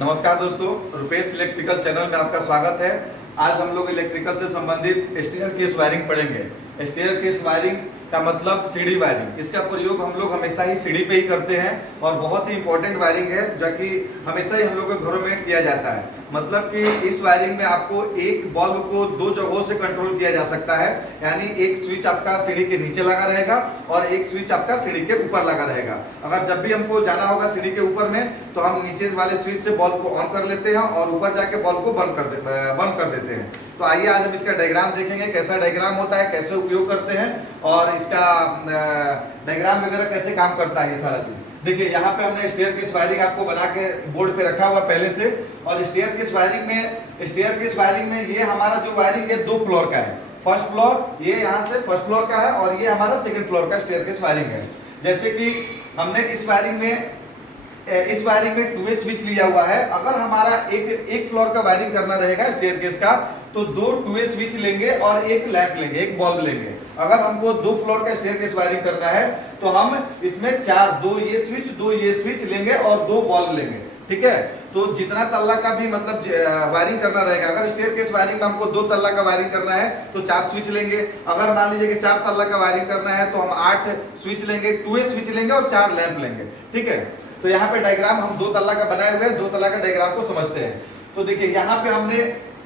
नमस्कार दोस्तों, Rupesh electrical channel में आपका स्वागत है। आज हम लोग इलेक्ट्रिकल से संबंधित स्टेयरकेस वायरिंग पढ़ेंगे। स्टेयरकेस वायरिंग का मतलब सीढ़ी वायरिंग। इसका प्रयोग हम लोग हमेशा ही सीढ़ी पे ही करते हैं और बहुत ही इंपॉर्टेंट वायरिंग है जो कि हमेशा ही हम लोग के घरों में किया जाता है। मतलब कि इस वायरिंग में आपको एक बल्ब को दो जगहों से कंट्रोल किया जा सकता है, यानी एक स्विच आपका सीढ़ी के नीचे लगा रहेगा और एक स्विच आपका सीढ़ी के ऊपर लगा रहेगा। अगर जब भी हमको जाना होगा सीढ़ी के ऊपर में तो हम नीचे वाले स्विच से बल्ब को ऑन कर लेते हैं और ऊपर जाके बल्ब को बंद कर देते हैं। तो आइए आज हम इसका डायग्राम देखेंगे, कैसा डायग्राम होता है, कैसे उपयोग करते हैं और इसका डायग्राम वगैरह कैसे काम करता है, ये सारा चीज। देखिए यहाँ पे हमने स्टेयरकेस वायरिंग आपको बना के बोर्ड पे रखा हुआ पहले से। और स्टेयरकेस वायरिंग में ये हमारा जो वायरिंग है 2 फ्लोर का है। फर्स्ट फ्लोर ये यहाँ से फर्स्ट फ्लोर का है और ये हमारा सेकंड फ्लोर का स्टेयरकेस वायरिंग है। जैसे कि हमने इस वायरिंग में 2 वे स्विच लिया हुआ है। अगर हमारा एक फ्लोर का वायरिंग करना रहेगा स्टेयरकेस का तो 2 वे स्विच लेंगे और एक लैंप लेंगे, एक बल्ब लेंगे। अगर हमको 2 फ्लोर का स्टेयरकेस वायरिंग करना है तो हम इसमें 2 ये स्विच लेंगे और 2 बल्ब लेंगे, ठीक है। तो जितना तल्ला का भी मतलब वायरिंग करना रहेगा, अगर स्टेयरकेस वायरिंग में हमको 2 तल्ला का वायरिंग करना है तो 4 स्विच लेंगे। अगर मान लीजिए कि 4 तल्ला का वायरिंग करना है तो हम 8 स्विच लेंगे, 2 वे स्विच लेंगे और 4 लैंप लेंगे, ठीक है। तो यहाँ पे डायग्राम हम 2 तल्ला का बनाए हुए हैं, 2 तल्ला का डायग्राम को समझते हैं। तो देखिए यहाँ पे हमने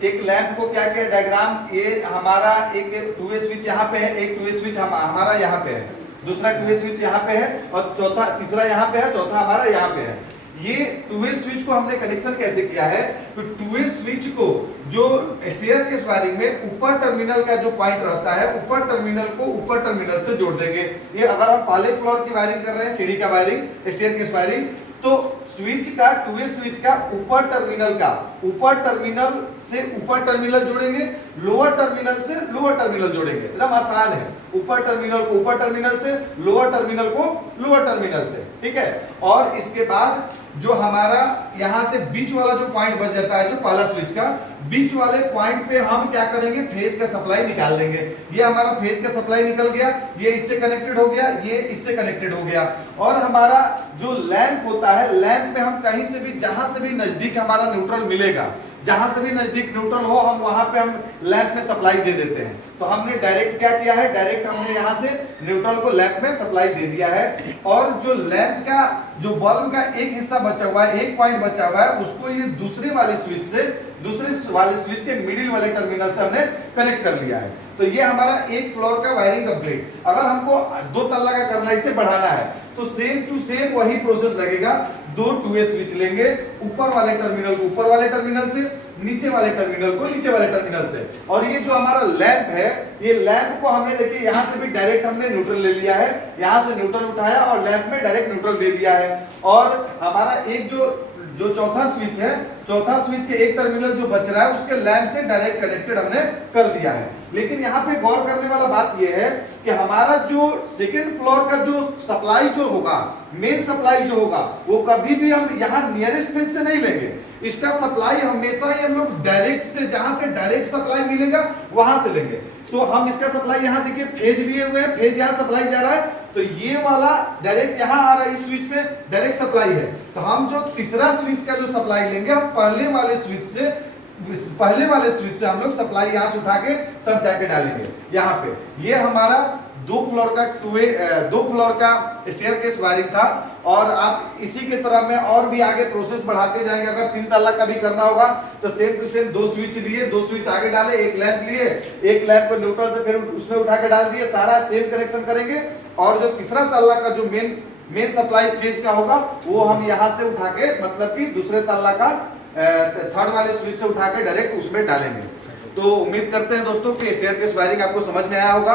एक लैंप को क्या किया, डायग्राम ये हमारा एक 2 वे स्विच यहाँ पे है, एक 2 वे स्विच हमारा यहाँ पे है, दूसरा 2 वे स्विच यहाँ पे है और तीसरा यहाँ पे है, चौथा हमारा यहाँ पे है। ये 2 वे स्विच को हमने कनेक्शन कैसे किया है, तो 2 वे स्विच को जो स्टेयरकेस वायरिंग में ऊपर टर्मिनल का जो पॉइंट रहता है, ऊपर टर्मिनल को ऊपर टर्मिनल से जोड़ देंगे। ये अगर हम पहले फ्लोर की वायरिंग कर रहे हैं, सीढ़ी का वायरिंग, स्टेयरकेस वायरिंग, तो स्विच का 2 वे स्विच का ऊपर टर्मिनल से ऊपर टर्मिनल जोड़ेंगे, लोअर टर्मिनल से लोअर टर्मिनल जोड़ेंगे। एकदम आसान है, ऊपर टर्मिनल को ऊपर टर्मिनल से, लोअर टर्मिनल को लोअर टर्मिनल से, ठीक है। और इसके बाद जो हमारा यहाँ से बीच वाला जो पॉइंट बच जाता है, जो पहला स्विच का बीच वाले पॉइंट पे हम क्या करेंगे, फेज का सप्लाई निकाल देंगे। ये हमारा फेज का सप्लाई निकल गया, ये इससे कनेक्टेड हो गया, ये इससे कनेक्टेड हो गया। और हमारा जो लैंप होता है, लैंप में हम कहीं से भी जहां से भी नजदीक हमारा न्यूट्रल मिलेगा, जहां से भी नजदीक न्यूट्रल हो, हम वहां पे हम लैंप में सप्लाई दे देते हैं। तो हमने डायरेक्ट क्या किया है, डायरेक्ट हमने यहां से न्यूट्रल को लैंप में सप्लाई दे दिया है। और जो लैंप का जो बल्ब का एक हिस्सा बचा हुआ है, एक पॉइंट बचा हुआ है, उसको ये दूसरे वाले स्विच के मिडिल वाले टर्मिनल से हमने कनेक्ट कर लिया है। तो ये हमारा एक फ्लोर का वायरिंग कंप्लीट। अगर हमको 2 तल्ला का करना है, इसे बढ़ाना है, तो सेम टू सेम वही प्रोसेस लगेगा। 2 वे स्विच लेंगे, ऊपर वाले टर्मिनल को ऊपर वाले टर्मिनल से, नीचे वाले टर्मिनल को नीचे वाले टर्मिनल से। और ये जो हमारा लैंप है, ये लैंप को हमने देखिए यहाँ से भी डायरेक्ट हमने न्यूट्रल ले लिया है, यहाँ से न्यूट्रल उठाया और लैंप में डायरेक्ट न्यूट्रल दे दिया है। और हमारा एक जो चौथा स्विच है, चौथा स्विच के एक टर्मिनल जो बच रहा है उसके लैंप से डायरेक्ट कनेक्टेड हमने कर दिया है। लेकिन यहाँ पे गौर करने वाला बात यह है कि हमारा जो सेकेंड फ्लोर का जो सप्लाई जो होगा, मेन सप्लाई जो होगा, वो कभी भी हम यहाँ नियरेस्ट फेज से नहीं लेंगे। इसका सप्लाई हमेशा ही हम लोग डायरेक्ट से, जहां से डायरेक्ट सप्लाई मिलेगा वहां से लेंगे। तो हम इसका सप्लाई यहाँ देखिए फेज लिए हुए हैं, फेज यहाँ सप्लाई जा रहा है, तो ये वाला डायरेक्ट यहाँ आ रहा है, इस स्विच में डायरेक्ट सप्लाई है। तो हम जो तीसरा स्विच का जो सप्लाई लेंगे, हम पहले वाले स्विच से हम लोग सप्लाई यहाँ से उठा के तब जाके डालेंगे यहाँ पे। ये हमारा 2 फ्लोर का स्टेयरकेस वायरिंग था। और आप इसी के तरह में और भी आगे प्रोसेस बढ़ाते जाएंगे। अगर 3 तल्ला का भी करना होगा तो सेम टू सेम 2 स्विच लिए, 2 स्विच आगे डाले, एक लैंप लिए, एक लैंप को न्यूट्रल से फिर उसमें उठा के डाल दिए, सारा सेम कनेक्शन करेंगे। और जो तीसरा तल्ला का जो मेन सप्लाई फेज का होगा, वो हम यहाँ से उठा के, मतलब कि दूसरे तल्ला का थर्ड वाले स्विच से उठा के डायरेक्ट उसमें डालेंगे। तो उम्मीद करते हैं दोस्तों कि स्टेयरकेस वायरिंग आपको समझ में आया होगा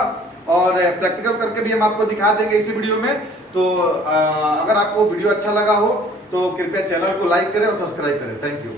और प्रैक्टिकल करके भी हम आपको दिखा देंगे इसी वीडियो में। तो अगर आपको वीडियो अच्छा लगा हो तो कृपया चैनल को लाइक करें और सब्सक्राइब करें। Thank you.